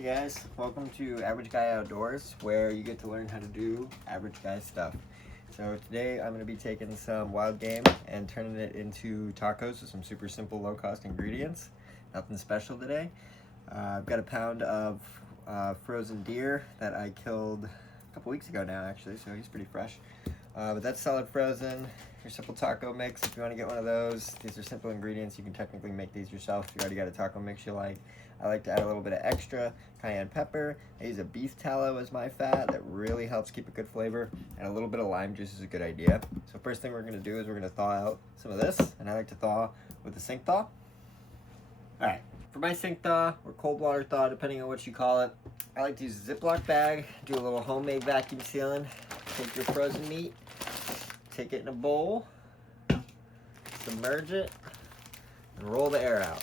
Hey guys, welcome to Average Guy Outdoors, where you get to learn how to do average guy stuff. So today I'm going to be taking some wild game and turning it into tacos with some super simple low cost ingredients. Nothing special today. I've got a pound of frozen deer that I killed a couple weeks ago now actually, so he's pretty fresh. But that's solid frozen. Your simple taco mix, if you want to get one of those. These are simple ingredients. You can technically make these yourself if you already got a taco mix you like. I like to add a little bit of extra cayenne pepper. I use a beef tallow as my fat. That really helps keep a good flavor. And a little bit of lime juice is a good idea. So first thing we're going to do is we're going to thaw out some of this. And I like to thaw with a sink thaw. Alright, for my sink thaw, or cold water thaw, depending on what you call it, I like to use a Ziploc bag, do a little homemade vacuum sealing. Take your frozen meat, take it in a bowl, submerge it, and roll the air out.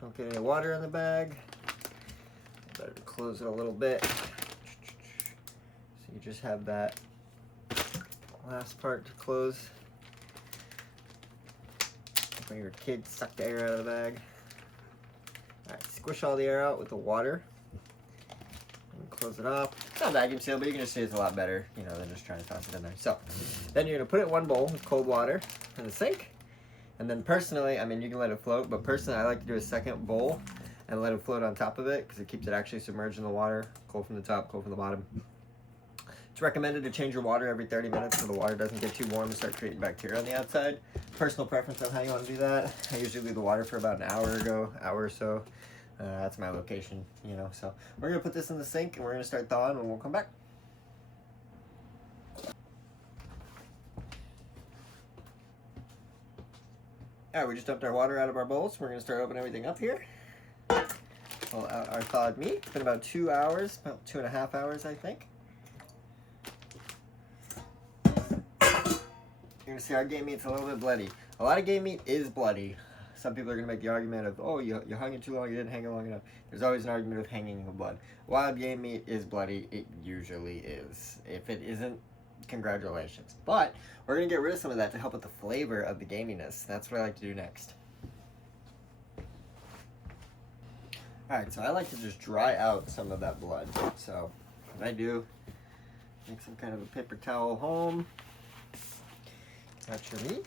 Don't get any water in the bag. Better to close it a little bit. So you just have that last part to close. When your kids suck the air out of the bag. Alright, squish all the air out with the water. And close it off. It's not vacuum sealed, but you can just see it's a lot better, you know, than just trying to toss it in there. So, then you're going to put it in one bowl with cold water in the sink. And then personally, I mean, you can let it float, but personally I like to do a second bowl and let it float on top of it because it keeps it actually submerged in the water. Cold from the top, cold from the bottom. It's recommended to change your water every 30 minutes so the water doesn't get too warm and start creating bacteria on the outside. Personal preference on how you want to do that. I usually leave the water for about an hour or so. That's my location, you know. So we're going to put this in the sink and we're going to start thawing and we'll come back. Alright, we just dumped our water out of our bowls. We're going to start opening everything up here. Pull out our thawed meat. It's been about 2 hours, about 2.5 hours, I think. You're going to see our game meat's a little bit bloody. A lot of game meat is bloody. Some people are going to make the argument of, oh, you hung it too long, you didn't hang it long enough. There's always an argument of hanging the blood. Wild game meat is bloody. It usually is. If it isn't, congratulations. But we're going to get rid of some of that to help with the flavor of the gaminess. That's what I like to do next. Alright, so I like to just dry out some of that blood. So what I do, make some kind of a paper towel home. Got your meat.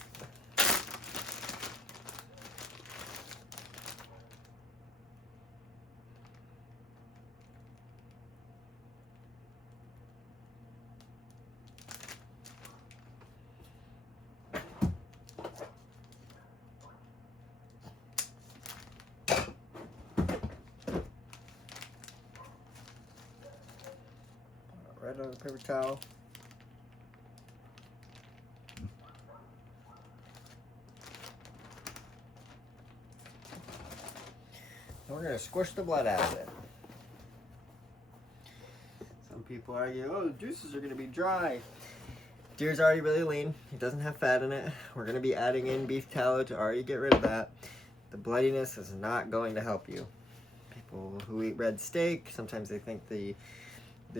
Right on the paper towel. And we're going to squish the blood out of it. Some people argue, oh, the juices are going to be dry. Deer's already really lean. It doesn't have fat in it. We're going to be adding in beef tallow to already get rid of that. The bloodiness is not going to help you. People who eat red steak, sometimes they think the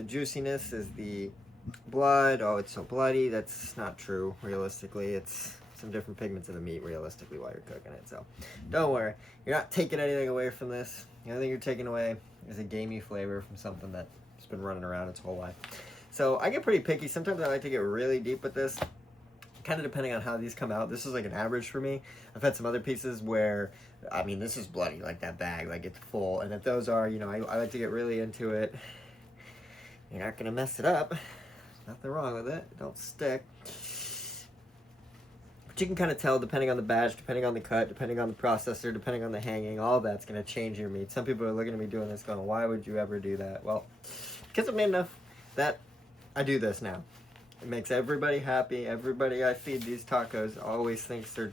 juiciness is the blood. Oh, it's so bloody. That's not true, realistically. It's some different pigments in the meat, realistically, while you're cooking it. So don't worry. You're not taking anything away from this. The only thing you're taking away is a gamey flavor from something that's been running around its whole life. So I get pretty picky. Sometimes I like to get really deep with this, kind of depending on how these come out. This is like an average for me. I've had some other pieces where, I mean, this is bloody, like that bag, like it's full. And if those are, you know, I like to get really into it. You're not going to mess it up. Nothing wrong with it. Don't stick. But you can kind of tell, depending on the batch, depending on the cut, depending on the processor, depending on the hanging, all that's going to change your meat. Some people are looking at me doing this going, why would you ever do that? Well, because I've made enough that I do this now. It makes everybody happy. Everybody I feed these tacos always thinks they're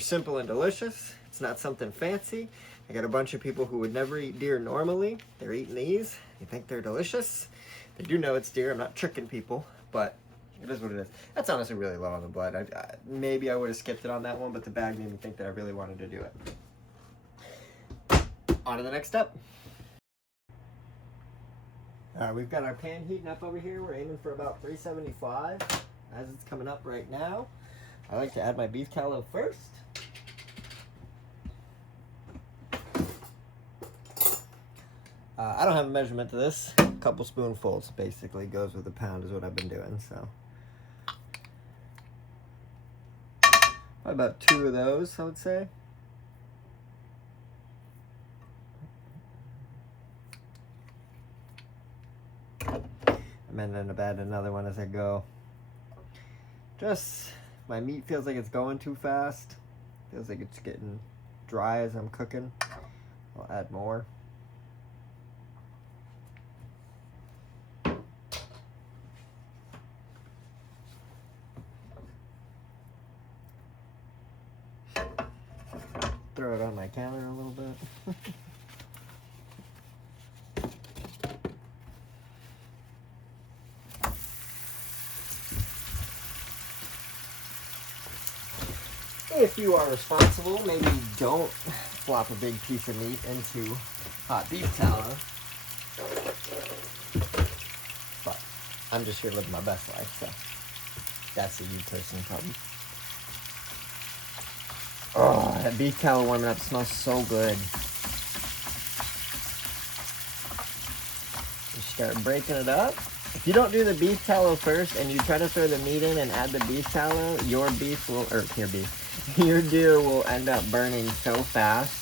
simple and delicious. It's not something fancy. I got a bunch of people who would never eat deer normally. They're eating these. They think they're delicious. They do know it's deer. I'm not tricking people, but it is what it is. That's honestly really low on the blood. Maybe I would have skipped it on that one, but the bag made me think that I really wanted to do it. On to the next step. We've got our pan heating up over here. We're aiming for about 375 as it's coming up right now. I like to add my beef tallow first. I don't have a measurement to this. A couple spoonfuls basically goes with a pound is what I've been doing. So about 2 of those, I would say. I'm ending up adding another one as I go. Just, my meat feels like it's going too fast. Feels like it's getting dry as I'm cooking. I'll add more. Throw it on my counter a little bit. If you are responsible, maybe don't flop a big piece of meat into hot beef tallow. But I'm just here living my best life, so that's a you person problem. Oh, that beef tallow warming up smells so good. You start breaking it up. If you don't do the beef tallow first and you try to throw the meat in and add the beef tallow, your deer will end up burning so fast.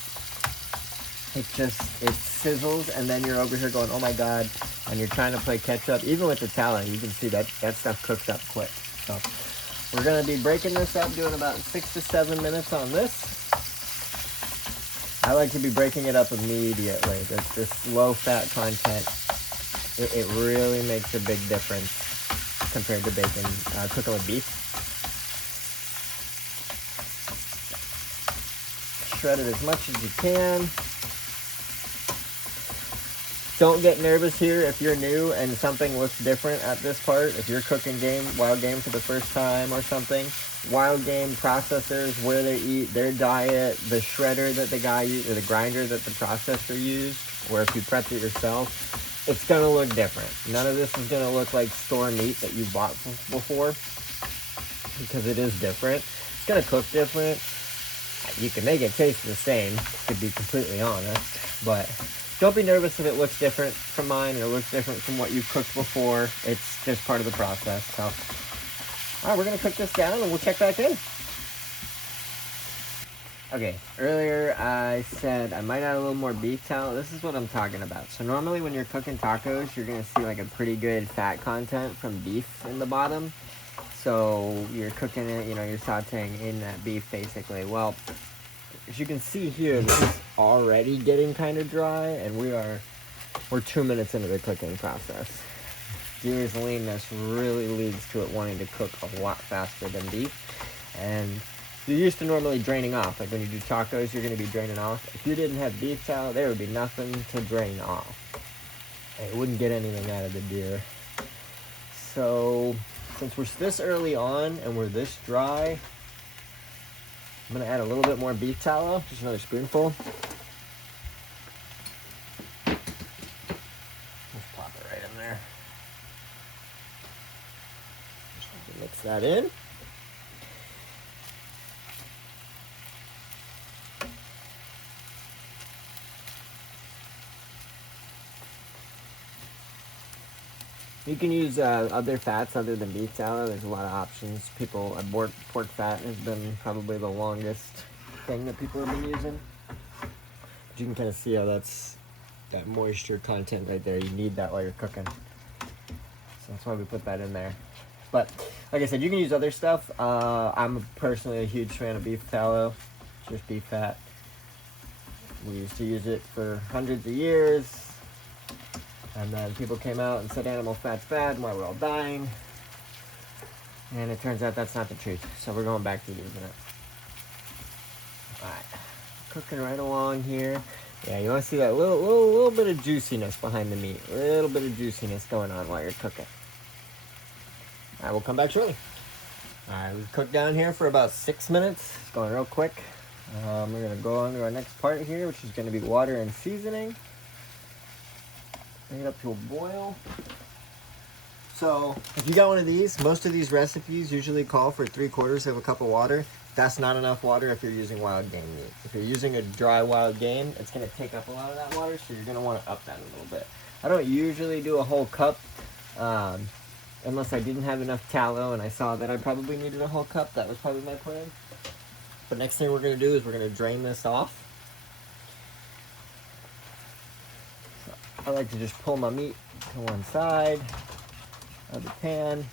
It sizzles, and then you're over here going, oh my God, and you're trying to play catch up. Even with the tallow, you can see that stuff cooks up quick. So we're gonna be breaking this up, doing about 6 to 7 minutes on this. I like to be breaking it up immediately. This low fat content, it really makes a big difference compared to cooking with beef. Shred it as much as you can. Don't get nervous here if you're new and something looks different at this part. If you're cooking wild game for the first time or something, wild game processors, where they eat, their diet, the shredder that the guy used, or the grinder that the processor used, or if you prep it yourself, it's gonna look different. None of this is gonna look like store meat that you bought before, because it is different. It's gonna cook different. You can make it taste the same, to be completely honest, but don't be nervous if it looks different from mine or looks different from what you've cooked before. It's just part of the process. So, all right, we're gonna cook this down and we'll check back in. Okay, earlier I said I might add a little more beef tallow. This is what I'm talking about. So normally when you're cooking tacos, you're gonna see like a pretty good fat content from beef in the bottom. So you're cooking it, you're sauteing in that beef basically. Well, as you can see here, this is already getting kind of dry, and we're 2 minutes into the cooking process. Deer's leanness really leads to it wanting to cook a lot faster than beef. And you're used to normally draining off. Like when you do tacos, you're going to be draining off. If you didn't have beef tallow, there would be nothing to drain off. It wouldn't get anything out of the deer. So since we're this early on and we're this dry, I'm going to add a little bit more beef tallow, just another spoonful. Let's pop it right in there. Just mix that in. You can use other fats other than beef tallow. There's a lot of options. Pork fat has been probably the longest thing that people have been using. But you can kind of see how that moisture content right there. You need that while you're cooking. So that's why we put that in there. But like I said, you can use other stuff. I'm personally a huge fan of beef tallow. It's just beef fat. We used to use it for hundreds of years. And then people came out and said animal fat's bad and why we're all dying. And it turns out that's not the truth. So we're going back to using it. Alright. Cooking right along here. Yeah, you want to see that little bit of juiciness behind the meat. A little bit of juiciness going on while you're cooking. Alright, we'll come back shortly. Alright, we've cooked down here for about 6 minutes. It's going real quick. We're going to go on to our next part here, which is going to be water and seasoning. Bring it up to a boil. So if you got one of these, most of these recipes usually call for 3/4 of a cup of water. That's not enough water if you're using wild game meat. If you're using a dry wild game, it's going to take up a lot of that water, so you're going to want to up that a little bit. I don't usually do a whole cup unless I didn't have enough tallow and I saw that I probably needed a whole cup. That was probably my plan. But next thing we're going to do is we're going to drain this off. So I like to just pull my meat to one side of the pan.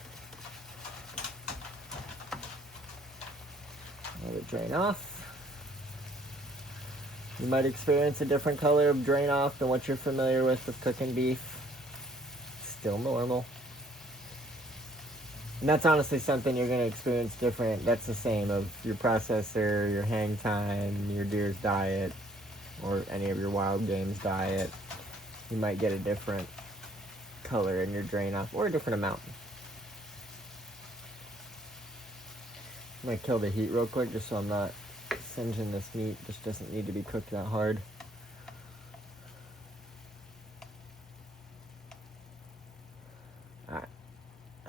Let it drain off. You might experience a different color of drain off than what you're familiar with cooking beef. Still normal. And that's honestly something you're going to experience different. That's the same of your processor, your hang time, your deer's diet, or any of your wild game's diet. You might get a different color in your drain off, or a different amount. I'm going to kill the heat real quick just so I'm not singeing this meat. This doesn't need to be cooked that hard. Alright.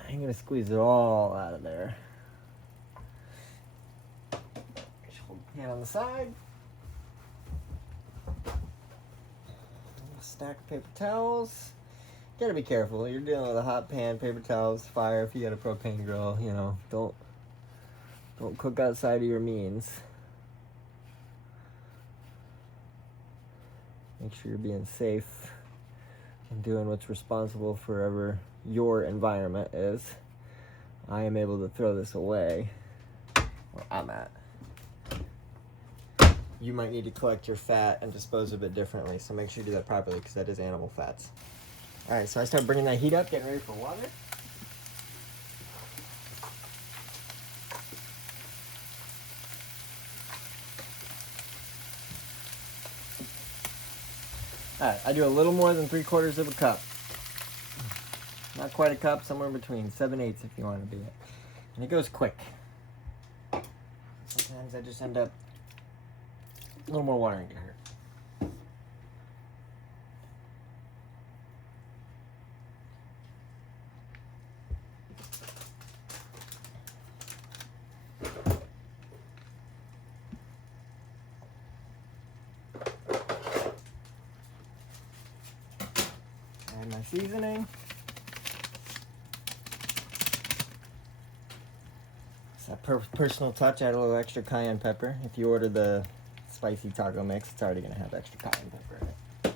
I'm going to squeeze it all out of there. Just hold the pan on the side. Stack of paper towels. You gotta be careful. You're dealing with a hot pan, paper towels, fire. If you got a propane grill, you know, don't cook outside of your means. Make sure you're being safe and doing what's responsible for wherever your environment is. I am able to throw this away where I'm at. You might need to collect your fat and dispose of it differently, so make sure you do that properly because that is animal fats. Alright, so I start bringing that heat up, getting ready for water. Alright, I do a little more than 3/4 of a cup. Not quite a cup, somewhere between 7/8 if you want to be it. And it goes quick. Sometimes I just end up a little more water and get hurt. Add my seasoning. It's a personal touch. Add a little extra cayenne pepper. If you order the spicy taco mix, it's already going to have extra cayenne pepper in it.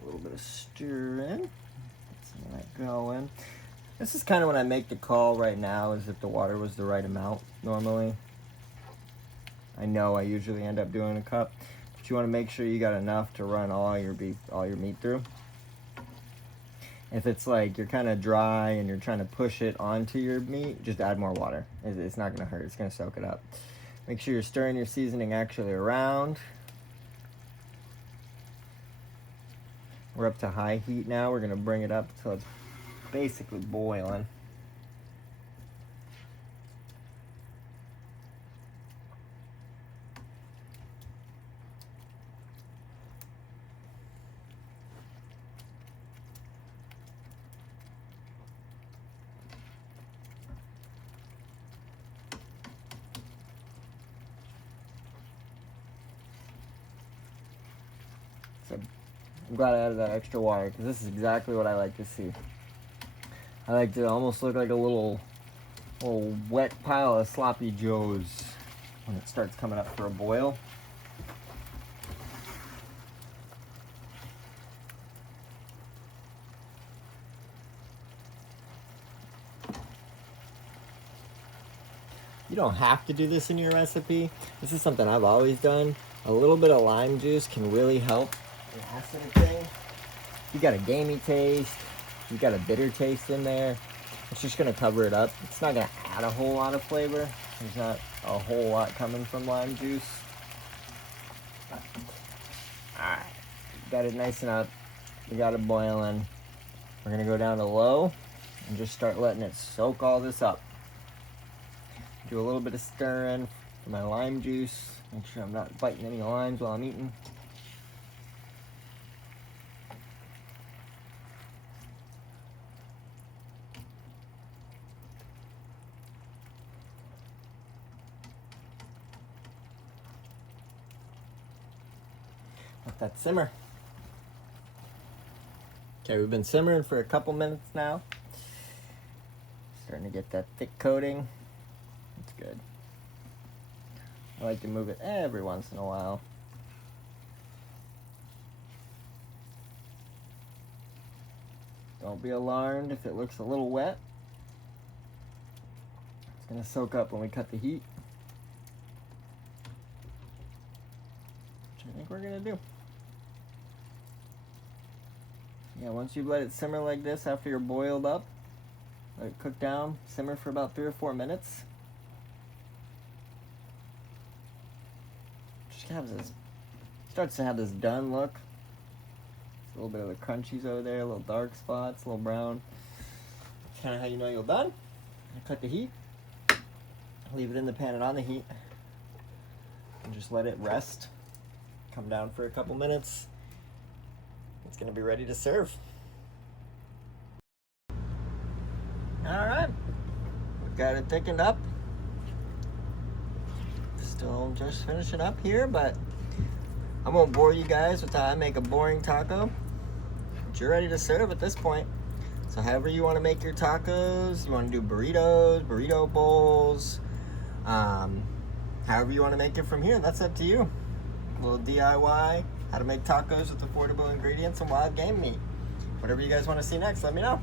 A little bit of stirring. Get some of that going. This is kind of when I make the call right now, is if the water was the right amount normally. I know I usually end up doing a cup, but you want to make sure you got enough to run all your meat through. If it's like you're kind of dry and you're trying to push it onto your meat, just add more water. It's not going to hurt. It's going to soak it up. Make sure you're stirring your seasoning actually around. We're up to high heat now. We're going to bring it up until it's basically boiling. So I'm glad I added that extra water because this is exactly what I like to see. I like to almost look like a little wet pile of sloppy joes when it starts coming up for a boil. You don't have to do this in your recipe. This is something I've always done. A little bit of lime juice can really help the acidic thing. You got a gamey taste, you got a bitter taste in there. It's just gonna cover it up. It's not gonna add a whole lot of flavor. There's not a whole lot coming from lime juice. Alright, got it nice and up. We got it boiling. We're gonna go down to low and just start letting it soak all this up. Do a little bit of stirring for my lime juice. Make sure I'm not biting any limes while I'm eating. Let that simmer. Okay, we've been simmering for a couple minutes now. Starting to get that thick coating. That's good. I like to move it every once in a while. Don't be alarmed if it looks a little wet. It's gonna soak up when we cut the heat, which I think we're gonna do. Yeah, once you've let it simmer like this after you're boiled up, let it cook down, simmer for about 3 or 4 minutes. Just has this, starts to have this done look. A little bit of the crunchies over there, a little dark spots, a little brown. That's kind of how you know you're done. I cut the heat, leave it in the pan and on the heat, and just let it rest. Come down for a couple minutes. It's gonna be ready to serve. All right, we've got it thickened up. Still just finishing up here, but I won't bore you guys with how I make a boring taco. But you're ready to serve at this point. So however you want to make your tacos, you want to do burritos, burrito bowls, however you want to make it from here, that's up to you. A little DIY, how to make tacos with affordable ingredients and wild game meat. Whatever you guys want to see next, let me know.